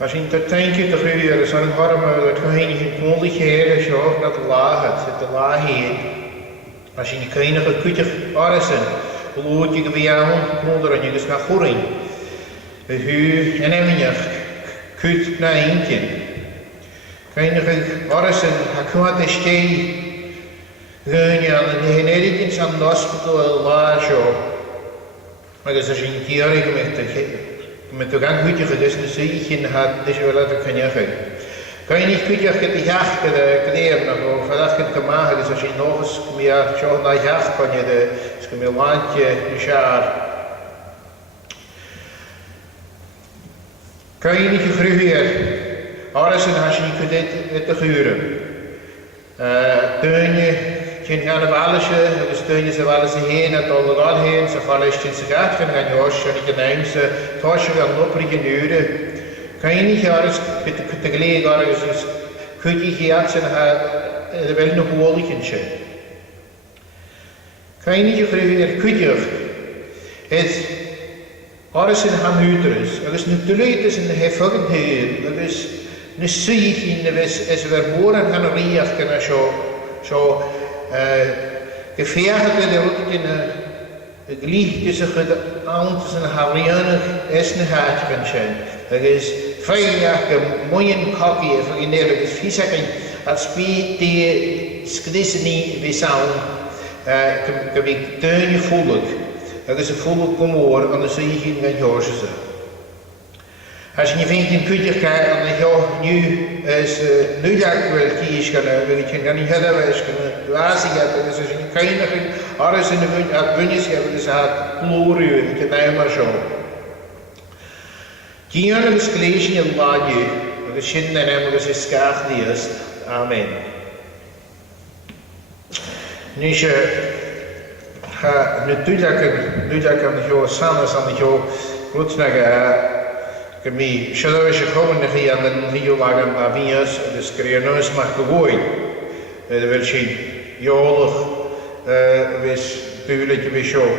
Als je dat tijdje te groeien, is een warme, dat ga je niet moeilijk heren, zo dat de laag het, de laag heen. Als je niet kleinere kutje arsen, beloot je bij jou onder en je dus naar goring. Het hu en emmer kut naar eentje. Kleinere arsen, hij kwam de stee. Gun aan de generiekens aan de hospital laag zo. Maar als je niet hier met de gang goedje gedessen zieken had, dus je wel dat kan je zeggen. Kan je niet goedje de jacht kleren of vandaag kan je maken, dus als je nog eens meer zo naar jacht kan je de schimmelantje een jaar. Kan je niet gegroeien, alles en als je niet kunt te guren. Toen je geen gaan op alles, dus toen je ze wel eens heen, het al dat heen, ze vallen eens in zich uit, gaan je als je niet neemt, ze tasje wel loppige uren. Kan je niet alles te gelegen ergens, dus kun je gehad zijn, er wel nog woordelijk zijn. Kan je niet gegroeien, kun je het alles in haar huurters, er is natuurlijk is een heftige huur, er is een ziek in de west, is weer boeren gaan richten en zo gefährdet er ook in het licht tussen de ouders en haar jeunig essen hartje zijn. Er is vrijdag mooie kokkie voor in de is visaken als speed die skrissen niet besaun. Kan ik teunje volk. Er is een volk komor aan de zee in het Joodse. Als je vindt in Kutjerkaart en je nu is nu dat ik wil kiezen, weet je, dan niet verder wees kunnen. Laatste hebben, dus als je niet keinig alles in de bunjes hebben, dus het glorie, ik heb nou maar zo. Kian is gelezen in Lagje, we zitten en hebben we schaaf die is. Amen. Nu nu dat ik aan de jou samen aan de jou goed naar Kami, shadow is gekomen naar hier aan de videolagen naar Wiens, dus creëren mag gewooid. Dat wil zien, jolig, wees puurlijk wees zo.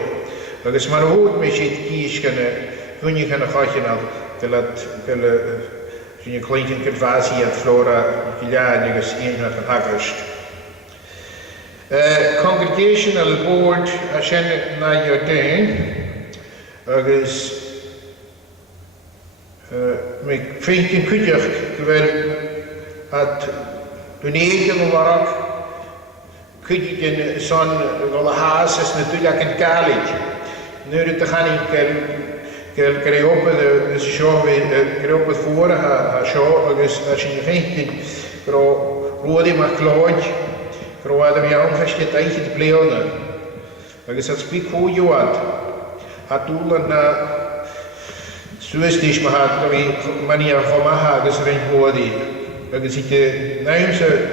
Dat is maar goed met je kies kunnen, kun je gaan gaan naar de laat, kun je kleintje kvasie en flora, ja, en is een met een hakkers. Congregational board, als je naar je denkt, met vrienden kun je wel het doneren waar kun je zo'n haas is natuurlijk een college. Nu dat gaan ik krijg op de show krijg op het vorige show dus als je vrienden rode maar kloot kroade we aan verschillende tijd te pleonen. Dat is het speak hoe je had doelen na zoals die maar had we manier van maken dus erin hoorde. Dat is het naamse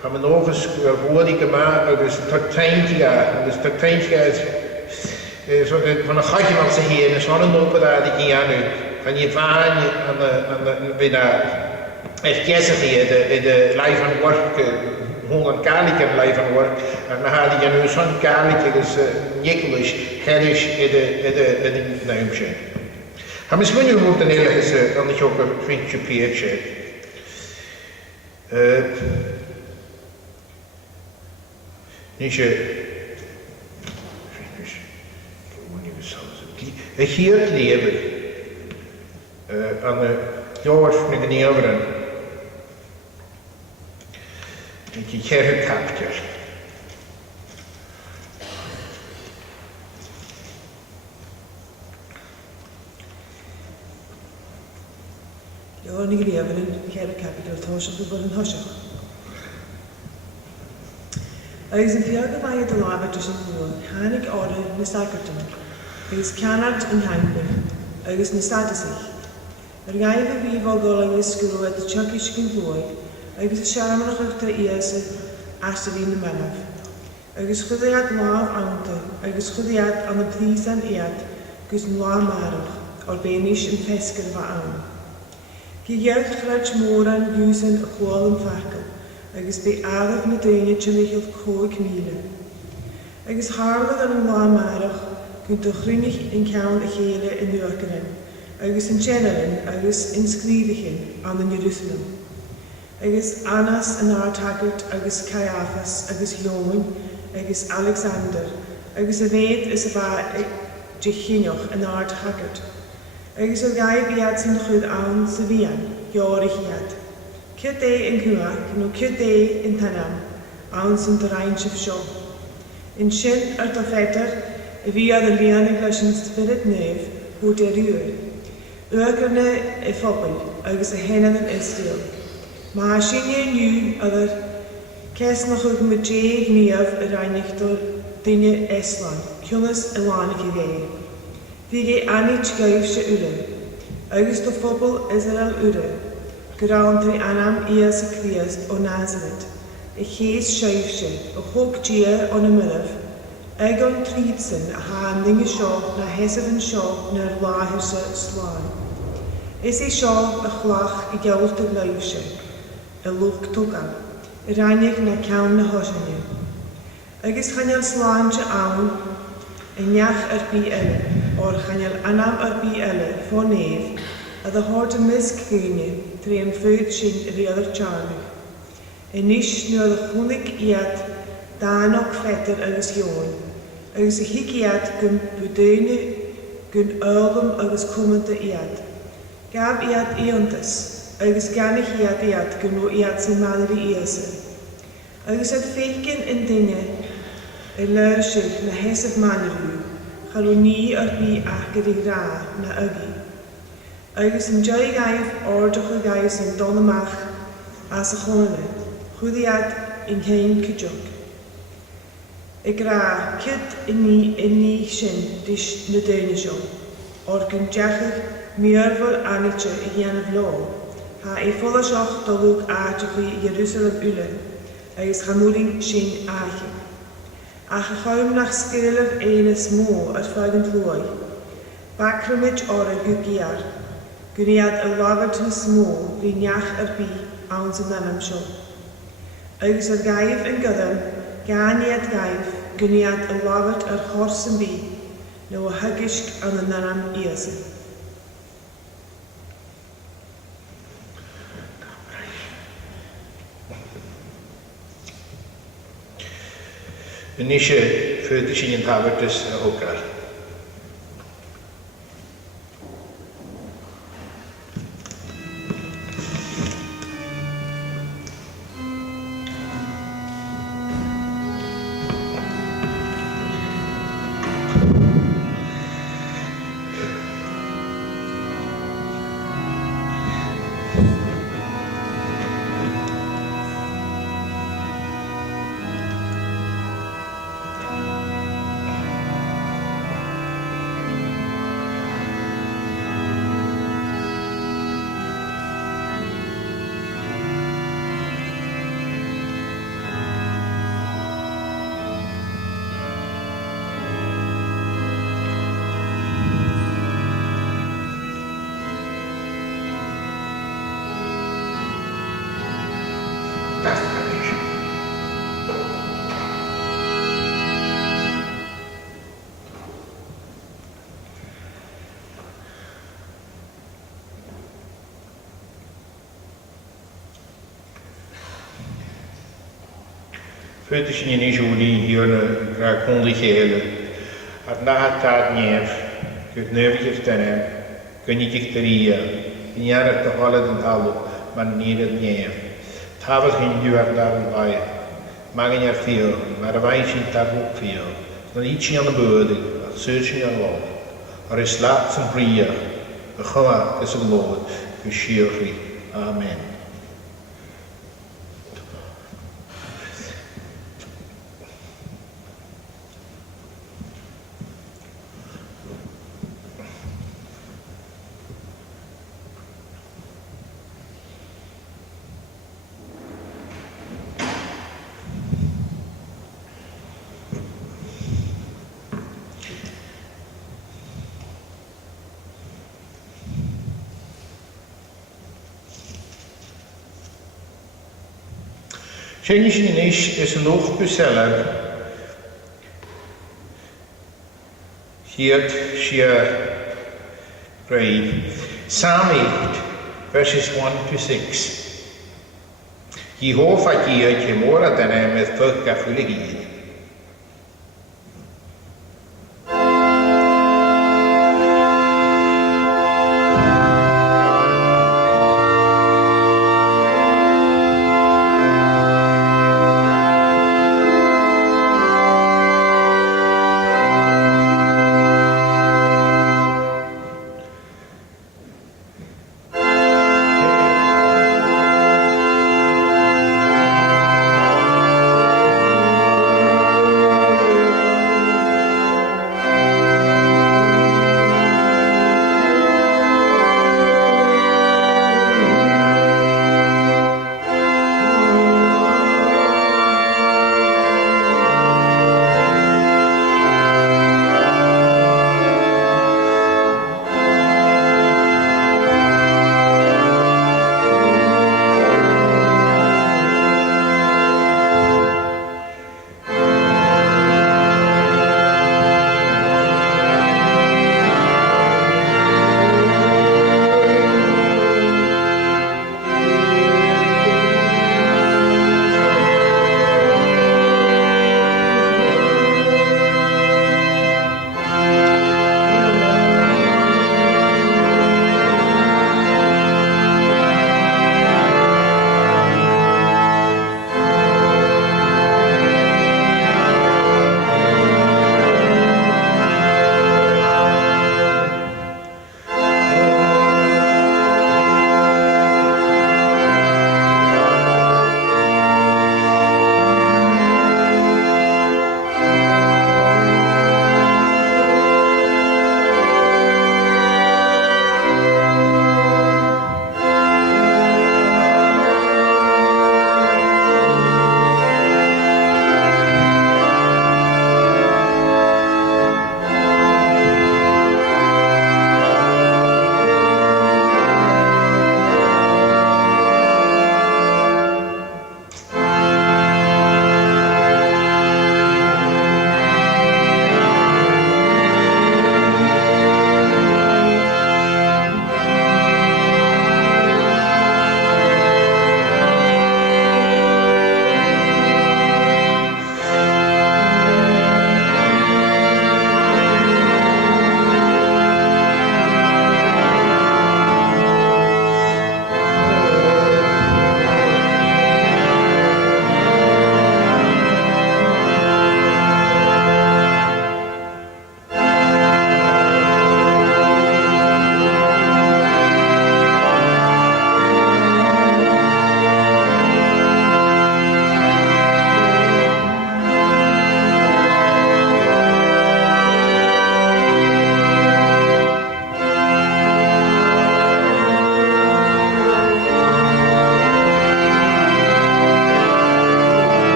hebben we nog eens hoorde gemaakt dus tot 10 jaar dus tot 10 jaar van een gatje wat ze hier en zo'n open daar die jaar nu van je vaan aan de bijna echt kessen hier de live aan work honderd kaartje live aan work en dan had je nu zo'n kaartje dus jekelisch herrisch in de naamse. Maar misschien nu moet een hele dan ik ook een vriendje peertje. Niet je hier leven aan de jood van de nieuweren. Die kerkkapjes. Ja, niet leven in de kerkkapjes, dat was op een huisje. Er is een veel gewaarde de lava tussen de woorden, hanik orde de stakerten. Er is kanart en handel. Er is een statisig. Er gaan wie wel gollen is geroeid de chunkish kinvlooi. Er is een charmerige ter eerste achter in de manaf. Er is gedeeld laaf ante. Er is gedeeld aan de pries en eerd. Dus een laamarig, albanisch en vesker van aan. Gegeerd grutsch moran juisen een kwalm fakkel. Er is bij aardig met dingetje met heel kooi knielen. Er is harder dan een laamarig. Kunt de groenig en koude gele en nurkenen. agus in Jenerin, agus in Scrivichin, an in Jerusalem. Agus Annas in Artagat, agus Caiaphas, agus Joan, agus Alexander, agus a bhéad is a bha de chinoch in Artagat. Agus a gai biad sin chud an sa bhían, jóra hiad. Cyd in Huach, no cyd in Tanam, an sin de reinsif seo. In sin do fetter, a bhí ad a líana gleis spirit nef, hú de rúr. Uagarna phobal, agus a henan in Israel. Ma sinne nu ad kes nach ug me dé gníamh a reinigtor dinne Estland, Cunas a lánig I gé. Bhí gé anit gaibh se ure, agus do phobal Israel ure, gurantri anam Ias a Christ o Nazareth, a chéis seif se, a hog dia on a milf, egon trídsen a haan dinge seo na hesefin seo nar láhir se sláin. Is seo a chlach I geld a gleibh se, a lwch togan, a reinig na cawn na hosanne. Agus chanel sláin se awn, a neach bí ele, or chanel anam bí ele, fo nef, a da hort a misk gynne, tre an fyd sin a riadar charmig. A nis nu a chunig iad, danog fetter agus joon, agus a hig iad gyn budene, gyn ölgum agus kumanta iad. Gab iad iontas, agus gannig iad gyn o iad sy'n maler I iase. Agus ad feikin in dinge, a luisig na hesef malerú, chalo ní bí achgad I ra na agi. Agus yn joy gaif ordoch a gaif sy'n donamach as a chonne, chwyddiad in hein cydjog. I gra cyd in ní sin dis na dweine sio, or gyn diachig miarfol anitje I ghanaf lo, ha folla sioch dolwg aartig I Jerusalem ule, agus chamúling sin aige. Ach a chawm nach sgilaf eines mó fagant loi, bacramid or a gugiar, gyniad a lafad na smó fi neach bí awn sy'n nanam sio. Agus a gaif yn gyddam, ganiad gaif, gyniad a lafad hors yn bí, no a hygysg an y nanam iase. Yn eisiau ffyrdd sy'n yn tafodus a hogar. Ffyrdd sy'n yn eisiau wni hier na gra Columba Gaelic, at na hat taad nef, gyda nefig eich dyna, gynnig eich dyria, yn iarach dy holad yn talw, ma'n nid nef. Tafod hyn yw ar dar yn fai, magen ar ffio, mae'r fai sy'n tarfwg ffio, na'n eich sy'n yn y bwyd, a sy'n sy'n yn lod, ar islat sy'n bria, y chyma ys y lod, fy siwr chi. Amen. Sy'n sy'n is yn o'ch bwyselar hiad sy'n Right. Psalm 8, verses 1 to 6. Jehovah gyr gemora denne med folk af fyllegid.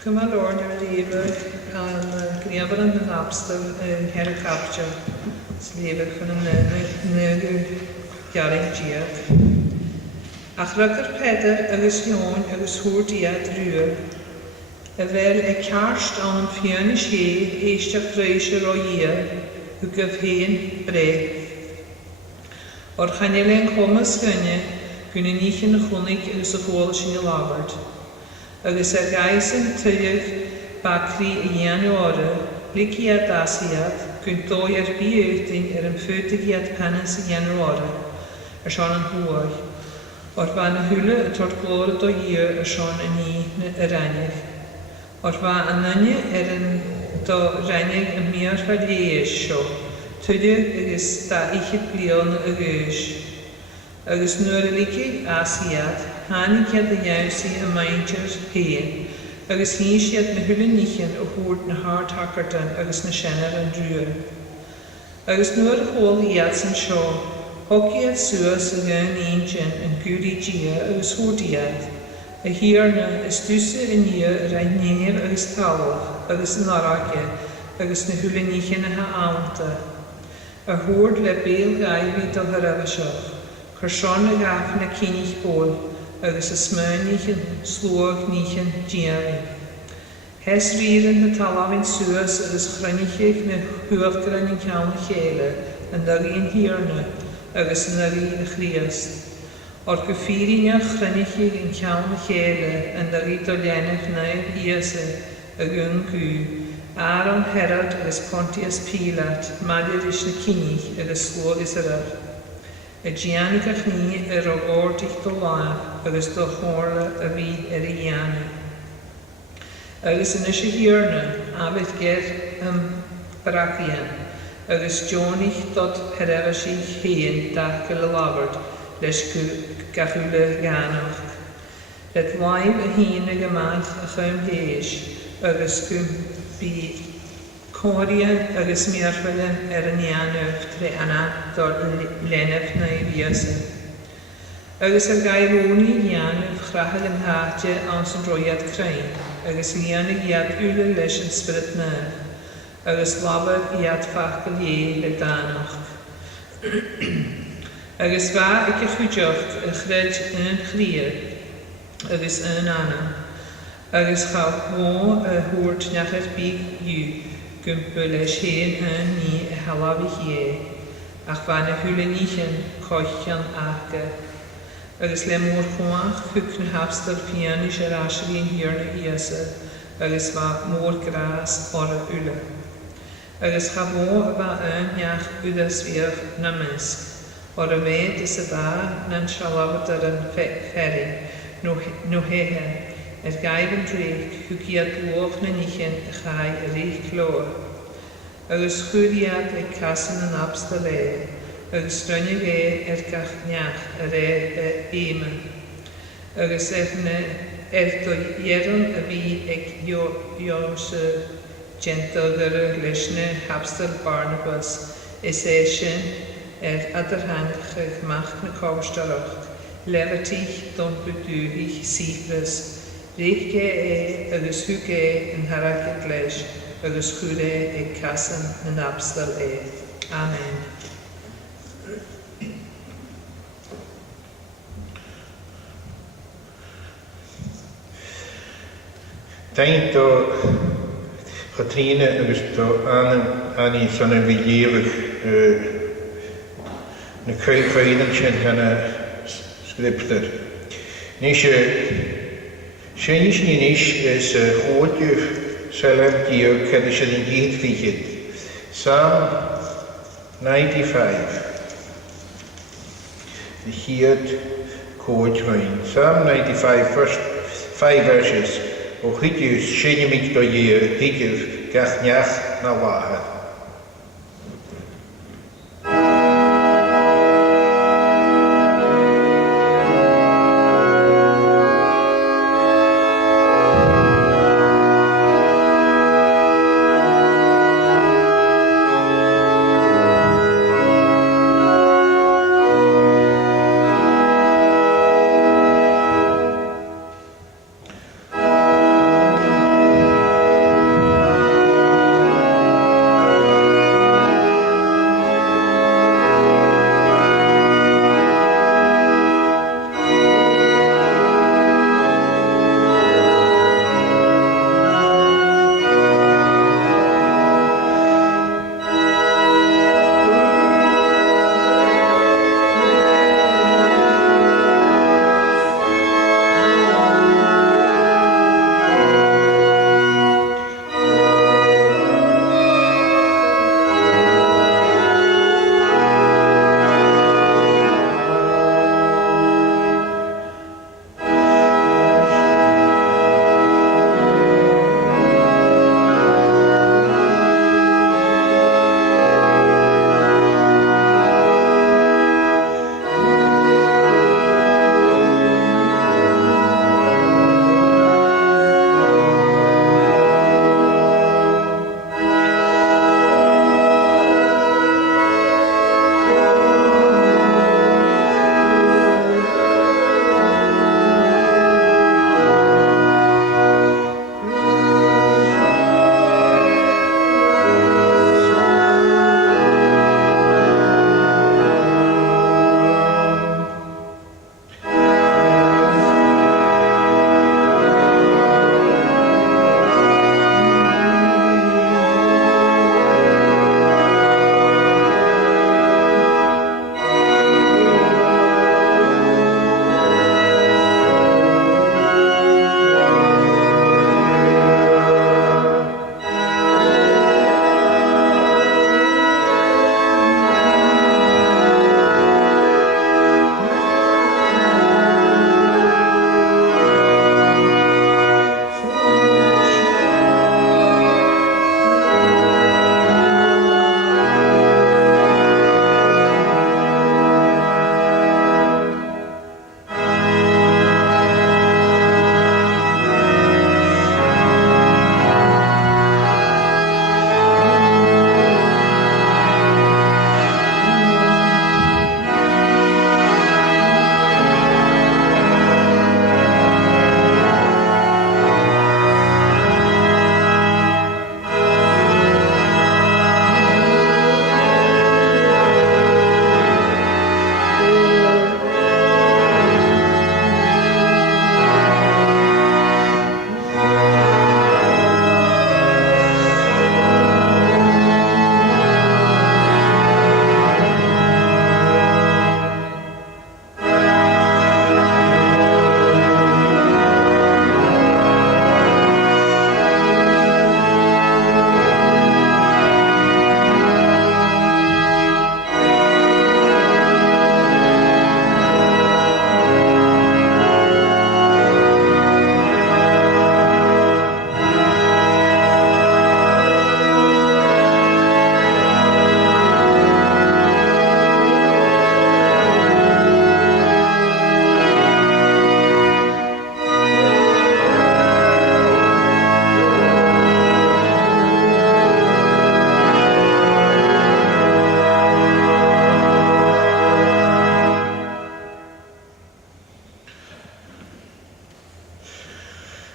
Cymar lorn yw'r lifr am gniafod yn abstyr her y captio lifr fan y nögu garing diad. Ach ryg'r peder agos hion agos hwyr diad rwyr y fel y carst an fion y sie eistach reisio o ia y gyfhen bre. O'r chanelen comas gynnu gwyn y nich yn y chwnig agos y chwol sy'n y labard. Agus gais yn tyf bacri y January, blikiad dasiad, gwyn doi biwydyn yn ffyrdigiad panas y January, sian yn hwyr. O'r fan y hwle y tord glor do i'r sian yn ni y rannig. O'r fan yn yny yn do rannig y miar fadleis sio, tydig agos da ichyd blion y gys. Agus nuair a lici asiad, hánig iad a jausi a maintir heen, agus hín siad na hula níchan a húrt na hardhacardan agus na senar an drúr. Agus nuair a hól iad san seo, hoci iad suas a gan eingin an gúri dia agus húrdiad, a hiarna is dusa a nia a raid néir agus talach agus an aragia agus na hula níchan a ha áwanta. A hwrd le béal gaivi do hyraf y sioch. Chyrsion y gaf na cynich bôl, agus y smynich yn slwag nich yn diari. Hes ryr yn y talafin suas agus chrynich na hwyrgran yn cael y chéle, yn dar un hirna, agus yn dar un chriast. O'r gyffiri na chrynich yn cael y chéle, yn dar un dolenach na iasa, y gyngw. Aaron Herod agus Pontius Pilate, Madir is na cynich agus slwag is yr ar. Y gianigach ni o ordich do laf agus do chorla a fi y ianu. Agus yn eisiau hirna, a fydd ger bracian, agus Jonich dod herefasich hen dach gyda laford, leis gachwle ganach. Rhaid laib y hun y gymaith a chym deis, agus bi Corian agus miarfylen yn ianaf tre anna dor lenaf na I fiasa. Agus gair oni ianaf chrachel yn hatje ans yn roiad crain, agus ianaf iad ule leis yn spirit na, agus lafod iad fachel ie le danach. Agus fa ik eich chwydiocht y chred yn chrir, agus yn anna. Agus chael mo y hwrt nach eich big yw, gympel eich hen yn ni y halaf I hie, ach fan y hwle nichen cochian achga. Agus le môr chwach hwc na hapstal pianish yr asri yn hirna iasa, agus fa môr gras o'r ule. Agus cha mo y ba yn iach udas fiach na misg, o'r y med is y da na'n sialafod ar yn fferi, no hehe. Gaib yn dreig, hwgiad lwch na nichen y chai yr eich clor. Agus chwriad e casan yn absta le, agus strynig gach niach yr eima. Agus do ieron y fi ag iom sy gentogr leis na habstal Barnabas is sin adarhangach ag mach na cobstarach, lefatich don bedúhich Cyprus, Reich agus hwge yn harach leis, agus chwre casan yn abstal Amen. Daint o Katrina agus do Annie son yn filiefig na creuchfeidan sy'n hana sgripter. Sianis ninis is chwodjuf selam diog cedd sy'n yn gyd fichyd. Psalm 95. The Hiad Code Vine. Psalm 95, first 5 verses. O hydjus sienimig do year, hydjuf gach niach na waha.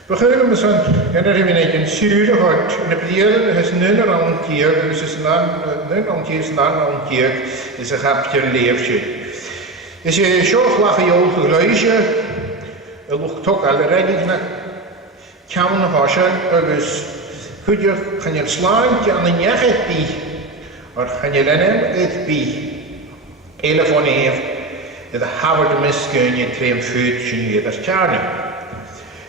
We gaan met zo'n een zure hart. En de priëren is nu naar een keer, dus is een keer, is een hapje leefje. Dus je zorgt lachen je ogen geluidje, er ligt toch al redelijk naar kamen hassen, dus goed je gaan je slaan, je aan een jacht bij, of gaan je dan het bij, telefoon heeft, de hebben de misken je triomfuutje je dat tjaren.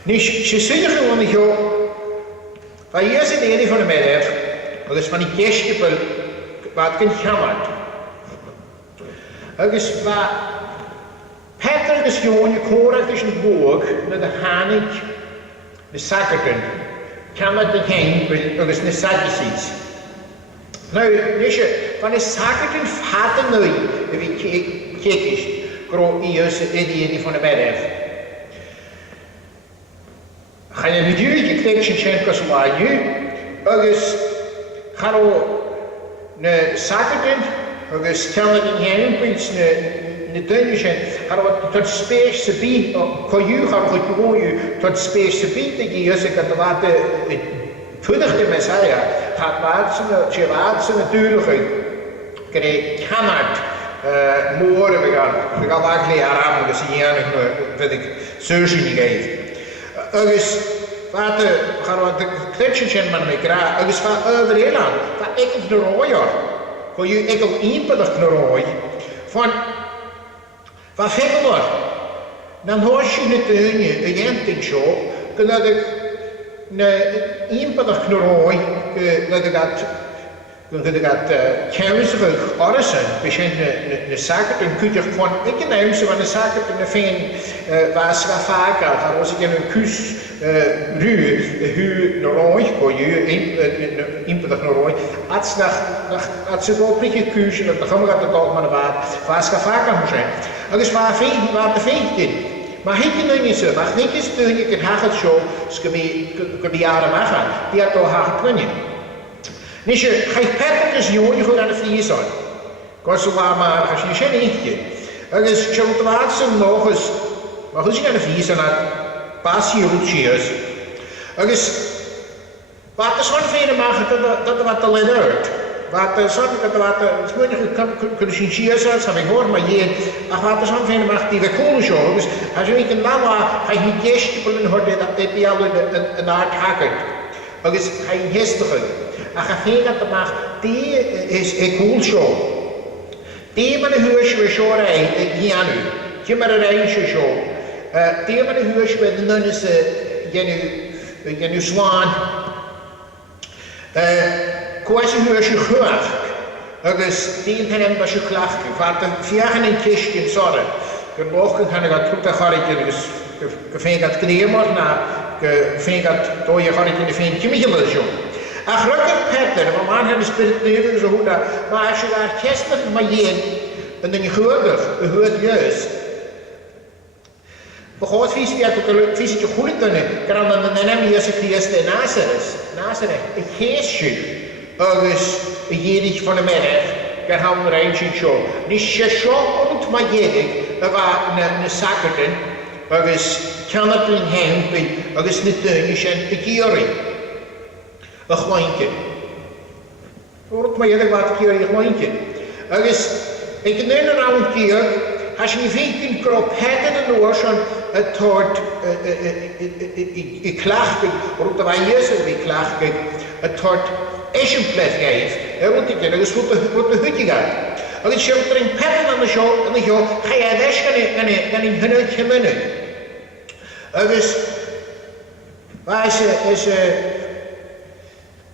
Dus je ziet gewoon niet zo, van hier is het een van de middag, dat is van die kerstjepel, wat kan jammert. Dus wat Peter is gewoon je koren is een boog naar de hanig, de zakkerten, jammert de heen, dat is een zakjesiets. Nou, dus je, van de zakkerten vaten nu, wie kijk is, groot die van de middag. Ga je met jullie gekleedje schenken zoals nu, dus ga je naar zakkerten, dus stel je in je heenpunt naar tuintje, ga je tot speerse biet, kan je gaan gewoon tot speerse biet te geven, dat de water pudigde met zij, gaat waardse natuurlijk, krijg kammert, moorden we gaan eigenlijk Arabisch, dus hier nog ik surgery geven. Dus wat gaan we de kletsjes in met elkaar, dus van overal aan, van ik op de rooier, kon je ik op iemand de rooi, van verder, dan hoor je niet de een jenting zo, dat ik iemand de rooi, dat ik dat kennisig orsen, begint de zaken, dan kun je gewoon niet nemen, want de zaken in de veen was vaker, als ik in een kus ruw, hu rooi, kon je iemand de rooi, als ze wel prikje kus, dan gaan we dat ook maar waar, was vaker moet zijn. Dus waar de veen in. Maar ik kan niet zo, maar ik is toen ik het hagel zo, kan die jaren maken, die had al hagel kunnen. Dus je gaat Petrus jongen, je gaat aan de vlies aan. Kan zo maar als je geen eentje. Dus je moet waardse nog eens, maar als je aan de vlies aan het passie roetjes. Dus wat is wat verder maken dat wat te leiden uit. Wat is wat dat wat het moet kunnen zien cheers heb ik gehoord, maar je wat is wat verder maken die we komen zo. Dus als je niet een lama, ga je niet gestipelen en hoort dat bij al een aard hakken. Dus ga je gestigen. En ga je dat maken, die is een cool show. Die met een huisje we zo rijden, hier nu. Die met een rijtje zo. Die met een huisje we dan is je nu slaan. Koos een huisje graag. Dus die hebben was je klachten. Wat de vieren in kistje zorgen. Gebogen kan ik dat goed gaan ik dus ik vind dat kneden maar na. Ik vind dat door je gaat in de vingetje met je wil zo. En gelukkig Peter, want man hebben spiritueel zo goed dat. Maar als je daar gisteren maar je en dan je hoort juist. Begonnen fysieke goed kunnen, kan dan nemen Jezus Christus in Nazareth. Ik geest je, ergens jedig van de middag, kan gaan we erin zo. Niet zo komt maar jedig, er was een zakkerten, ergens kan het in hem, ergens niet tuintje en een kiering. Een kleintje. Hoort maar jedig wat kiering, een kleintje. Ergens, ik neem er nou een keer, als je niet vindt, krop het en oorzaak, het hoort, ik klaagde, roept er maar eerst ik klaagde, het hoort echt een plek geeft. Want ik denk, dat is wat de hutje gaat. Als je er een petten aan de show, ga je weg en in hunnetje munnen. Dus, waar is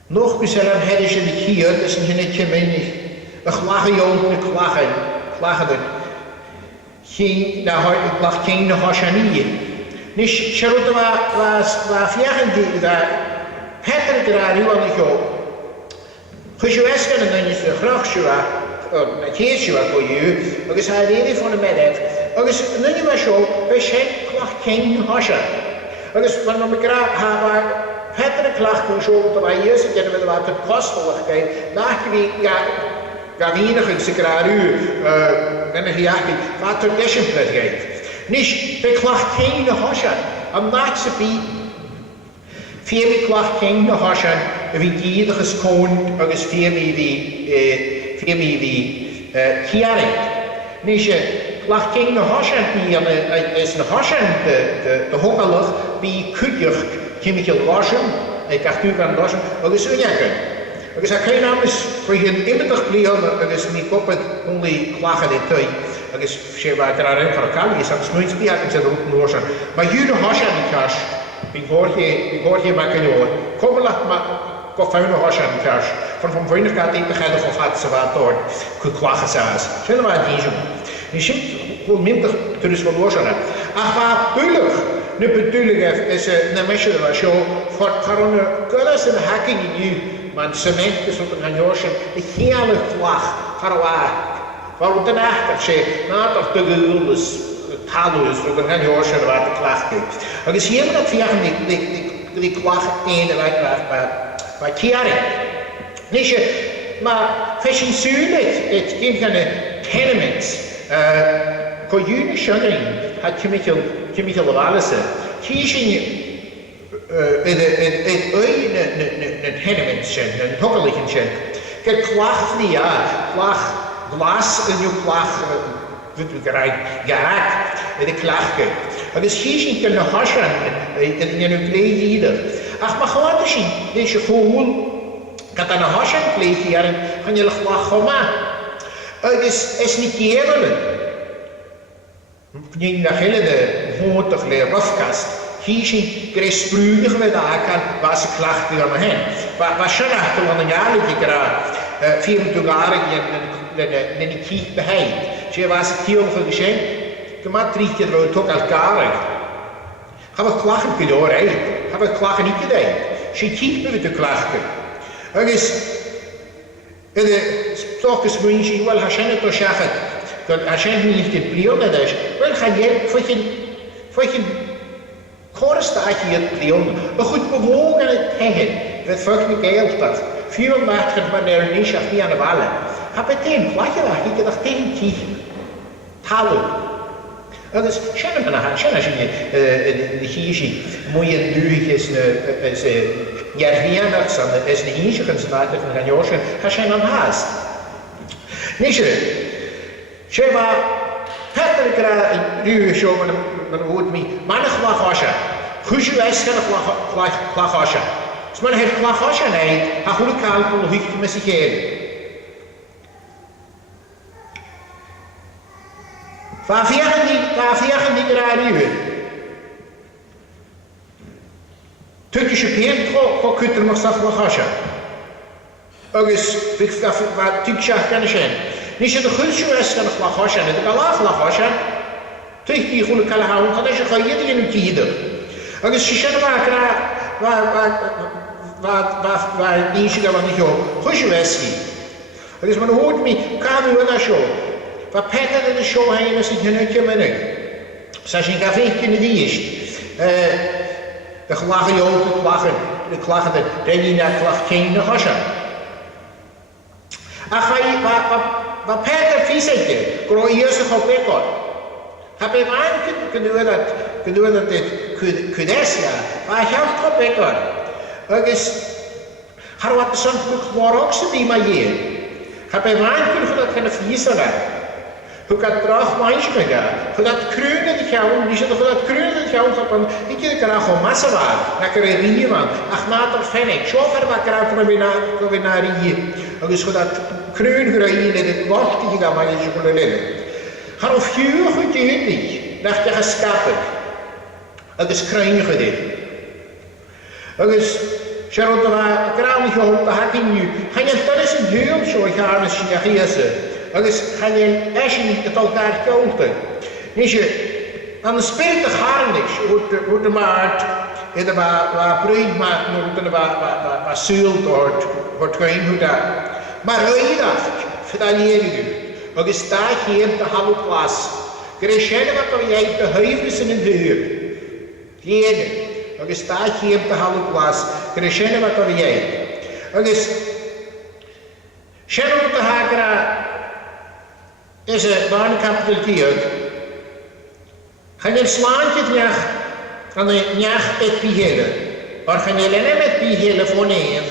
nog gezellig, hebben ze niet hier, dat is een hunnetje munnen. Een glagen jongen, een klagen. Geen, ik lag geen Hashanië. Dus Charlotte was vijgen daar, Peter daar nu aan de show. Als je wist en dan is de graag het heertje voor je, dan is hij de van de middag. Dan is het niet meer zo, we zijn klacht geen Hasha. Dan is van elkaar hebben Peter klacht zo, dat wij hier zitten met wat het kostelijkheid, dacht je ga weinig in sekeraar en een jachtje, wat er is een plek geeft. Niet, we klacht geen Hasha, am nachtse bij Fiemi clach king na hosan a bhí díad agus cón agus fiemi bhí ciaring. Ní sé clach king na hosan bhí is na hosan de hogalach bhí cúideach cimiceal láisiom ag gachtú gan láisiom agus uneagan. Agus a cain amas frihin imitach blion agus ní gopad only clachad itoi agus sé bha gra rin for a cali agus muins bí agan sydd rwt yn osan. Mae hyn o hosan yn cas, by'n gorche mac yn oed. Cobalach ma go fawn o hosan yn cas, fan fan fwy'n gad eich bechedd o ffat sy'n fad dod, cwyd clach as as. Sy'n yma yn hysym. Ni sy'n hwyl myndach tyrys fel osan. Ach ma bwylwch, na bedoeling is na mesje yma sio, ffordd gydas yn hacking i niw, mae'n cement is wat een hanjoosje, de hele clach, farwa. Waar we daarna sé na of de geuldes talus we gaan horen wat de klacht is. Maar is hier dat via die klacht in de bij kiaring. Niet maar fashion suited het in gaan tenements. Kojune shuddering had chemical lawalese. Kiesing een tenements een hogeliggen. Get klacht die klacht glas in uw klaag, doet u geraakt, in de klaagke. En dus hier zie je een hasan in uw kleedjeder. Ach, maar gewoon te zien, deze gevoel, dat een hasan kleedjeder, gaan je klaag komen. Het is niet eerlijk. Je naar hele de motor leer rafkast. Hier zie je een sprudig met elkaar, waar ze klachten gaan heen. Waar ze nachten van een jaar geraakt. 24 jaar in een kiek behind. Ze was het heel veel geschenk. De man drie keer wel toch elkaar. Gaan we klagen kunnen hoor, hè? Gaan we klagen niet gedaan. Ze kiek met de klachten. En is de stokjes moet je wel gaan het toch zeggen. Dat als je niet de prion is, wel ga je voor je korrestaatje het prion. Een goed bewogen het tegen. Dat volgt niet geld dat. Veel maakt maar er niet af niet aan de wallen. Heb ik tegen plaatje waar ik dacht tegen kiek talen. Dat is schijn aan de hand. Schijn als je de hiesje mooie duurtjes is jarnianers en is de hiesje gaan starten van gaan joosje. Ga schijn aan haast. Niet zo. Schijn maar het er graag duur show met een woord mee. Mannen glagosje. Goed je wijs kan een glagosje. Dus men heeft glagosje nee. Hij goede kaal kon nog iets met zich heen. Waar vieren die graag Turkische peen ko kutter nog staf glagosje. Agus ik wat Turkische kan zijn. Niet de goedje wijs kan een glagosje. De kala glagosje. Tegen die goede kaal houden kan je gewoon hier in een kieder. Agus je zijn maar graag waar die je dan niet op. Goedje wijs niet. Agus men hoort me kan u dat show. Wat petten in de show heen is niet een minuut. Zoals je een café kunnen die is. De gelachen joden, de klagen de denk naar klacht geen de hasha. Ach wat petten vies je. Groei je zo op bekor. Heb je maar kunnen dat dit kudesia. Maar helpt op bekor. Agus har wat zo'n boek ook ze die maar hier. Heb je maar kunnen dat kunnen viezen. Hoe kan het graag meisje gaan? Hoe dat kruinen die gaan, die zullen dat kruinen die gaan van, ik kan graag gewoon massa waar, dat kan je niet man. Ach maat of fennek, zo ver wat graag kan we naar hier. Dus hoe dat kruin groeien in het wacht die gaan maar je zullen leren. Gaan of je goed je niet, dat je geschapen. Dus kruinen gedaan. Dus Sharon daar graag niet geholpen, dat had ik nu. Ga je dat is een heel zo gaan als je hier zit. Agus gaan je niet het elkaar kopen. Niet je aan de speelt de harnisch wordt de maart in de waar breed maakt wordt de waar zult wordt geen hoe dat. Maar hoe dacht verdaleren u. Agus staat hier de halve klas. Crescendo wat jij de huivers in de deur. Geen. Agus staat hier de halve klas. Crescendo wat jij. Agus Sharon de Hagra is een barnenkapitel ook. Ga je slaantje het aan de jacht het beheren. Or gaan jullie met die telefoneer?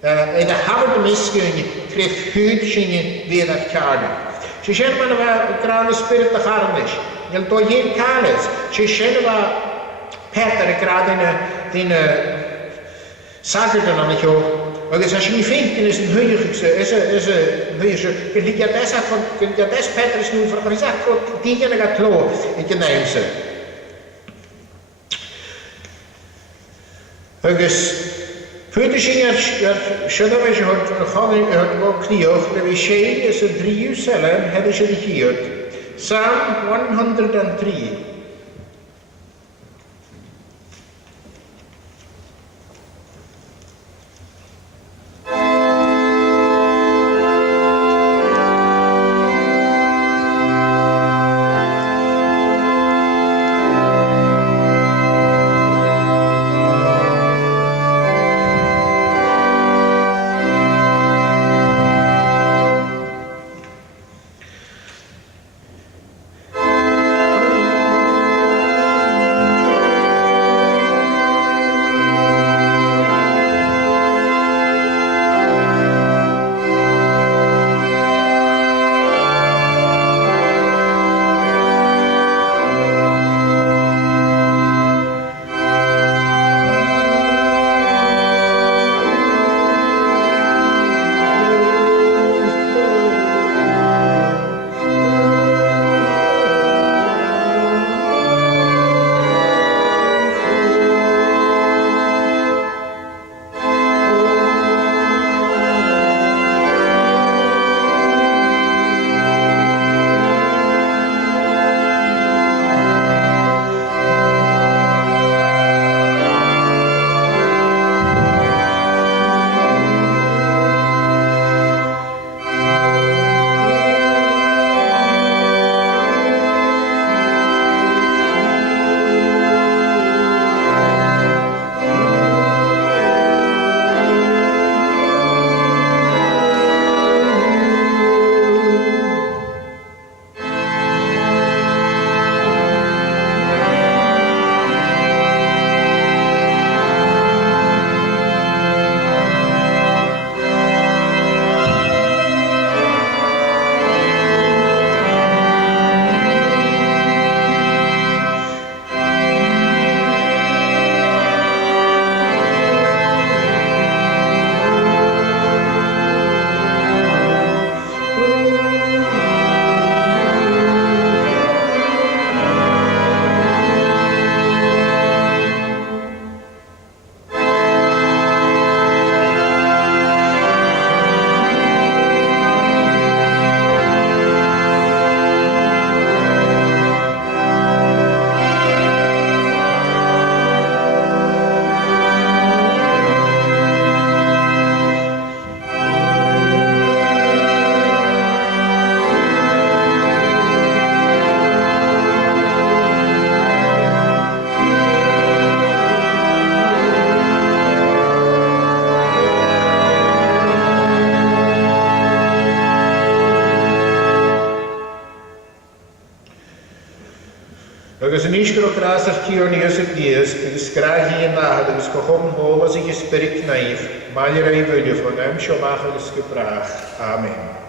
En de harde miskunde kreeg huidje weer dat kaarden. Ze zijn maar een kraan spirit de harnisch. Je doet geen kalis. Ze zijn maar Peter kraan in zaken dan aan het joh. Maar als je niet vindt, is een huurigste, is een huurigste. Je liet je des van, je des Peter is nu voor gezegd, die gaan gaat lo in je neemse. Dus Putte zien zullen we gaan ook kniehoog, maar we zijn is een 3 uur cellen, hebben ze hier. Psalm 103. Agus yn eisgwr o gras ar ciwr ni ys y gys, ys gra hi yn nahad, ys gochom hol as i ysbryd naif, mael i'r ei fwyliwf, ond am siomach ag ysgybrach. Amen.